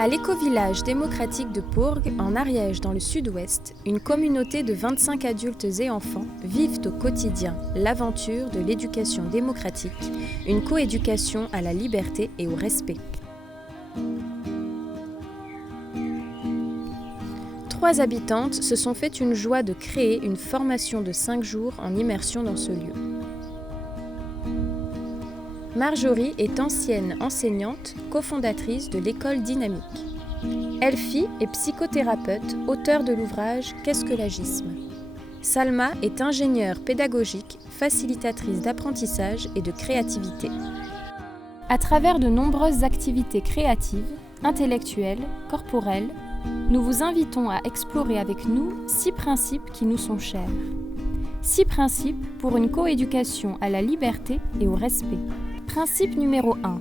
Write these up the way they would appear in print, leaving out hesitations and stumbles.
À l'éco-village démocratique de Pourgues, en Ariège dans le sud-ouest, une communauté de 25 adultes et enfants vivent au quotidien l'aventure de l'éducation démocratique, une coéducation à la liberté et au respect. 3 habitantes se sont fait une joie de créer une formation de 5 jours en immersion dans ce lieu. Marjorie est ancienne enseignante, cofondatrice de l'école Dynamique. Elfie est psychothérapeute, auteure de l'ouvrage « Qu'est-ce que l'agisme ?» Salma est ingénieure pédagogique, facilitatrice d'apprentissage et de créativité. À travers de nombreuses activités créatives, intellectuelles, corporelles, nous vous invitons à explorer avec nous 6 principes qui nous sont chers. 6 principes pour une coéducation à la liberté et au respect. Principe numéro 1.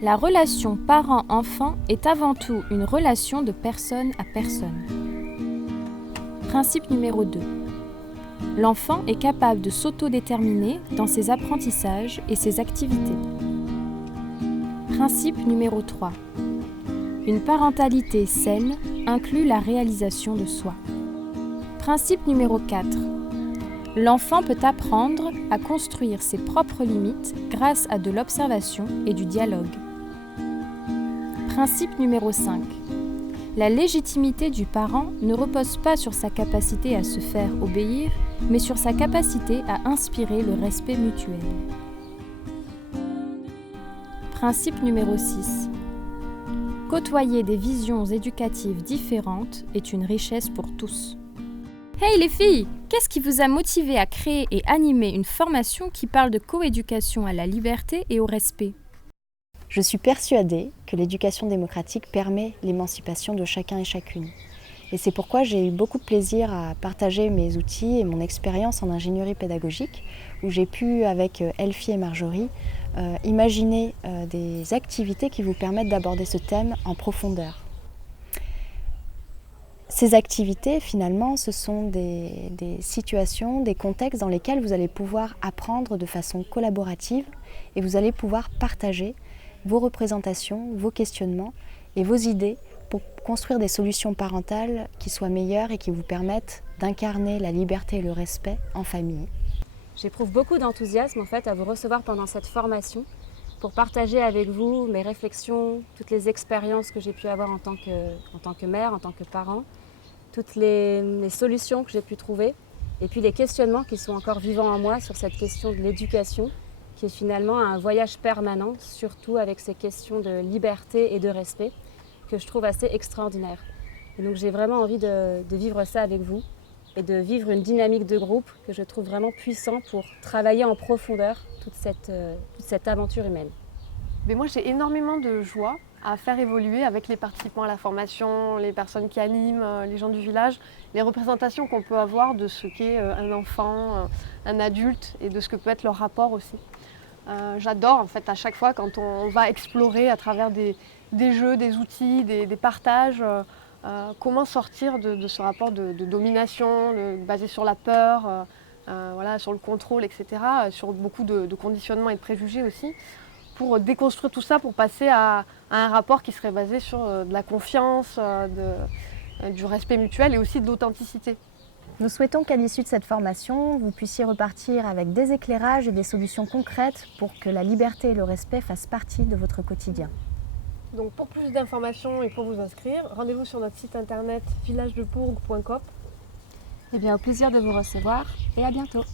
La relation parent-enfant est avant tout une relation de personne à personne. Principe numéro 2. L'enfant est capable de s'autodéterminer dans ses apprentissages et ses activités. Principe numéro 3. Une parentalité saine inclut la réalisation de soi. Principe numéro 4. L'enfant peut apprendre à construire ses propres limites grâce à de l'observation et du dialogue. Principe numéro 5. La légitimité du parent ne repose pas sur sa capacité à se faire obéir, mais sur sa capacité à inspirer le respect mutuel. Principe numéro 6. Côtoyer des visions éducatives différentes est une richesse pour tous. Hey les filles, qu'est-ce qui vous a motivé à créer et animer une formation qui parle de coéducation à la liberté et au respect ? Je suis persuadée que l'éducation démocratique permet l'émancipation de chacun et chacune. Et c'est pourquoi j'ai eu beaucoup de plaisir à partager mes outils et mon expérience en ingénierie pédagogique, où j'ai pu, avec Elfie et Marjorie, imaginer des activités qui vous permettent d'aborder ce thème en profondeur. Ces activités, finalement, ce sont des situations, des contextes dans lesquels vous allez pouvoir apprendre de façon collaborative et vous allez pouvoir partager vos représentations, vos questionnements et vos idées pour construire des solutions parentales qui soient meilleures et qui vous permettent d'incarner la liberté et le respect en famille. J'éprouve beaucoup d'enthousiasme en fait à vous recevoir pendant cette formation pour partager avec vous mes réflexions, toutes les expériences que j'ai pu avoir en tant que mère, en tant que parent, toutes les solutions que j'ai pu trouver et puis les questionnements qui sont encore vivants en moi sur cette question de l'éducation qui est finalement un voyage permanent, surtout avec ces questions de liberté et de respect que je trouve assez extraordinaires. Et donc j'ai vraiment envie de vivre ça avec vous et de vivre une dynamique de groupe que je trouve vraiment puissant pour travailler en profondeur toute cette aventure humaine. Mais moi j'ai énormément de joie à faire évoluer avec les participants à la formation, les personnes qui animent, les gens du village, les représentations qu'on peut avoir de ce qu'est un enfant, un adulte et de ce que peut être leur rapport aussi. J'adore en fait à chaque fois quand on va explorer à travers des jeux, des outils, des partages, comment sortir de ce rapport de domination basé sur la peur, voilà, sur le contrôle, etc., sur beaucoup de conditionnements et de préjugés aussi, pour déconstruire tout ça, pour passer à un rapport qui serait basé sur de la confiance, du respect mutuel et aussi de l'authenticité. Nous souhaitons qu'à l'issue de cette formation, vous puissiez repartir avec des éclairages et des solutions concrètes pour que la liberté et le respect fassent partie de votre quotidien. Donc pour plus d'informations et pour vous inscrire, rendez-vous sur notre site internet villagedepourgues.com. Eh bien, au plaisir de vous recevoir et à bientôt.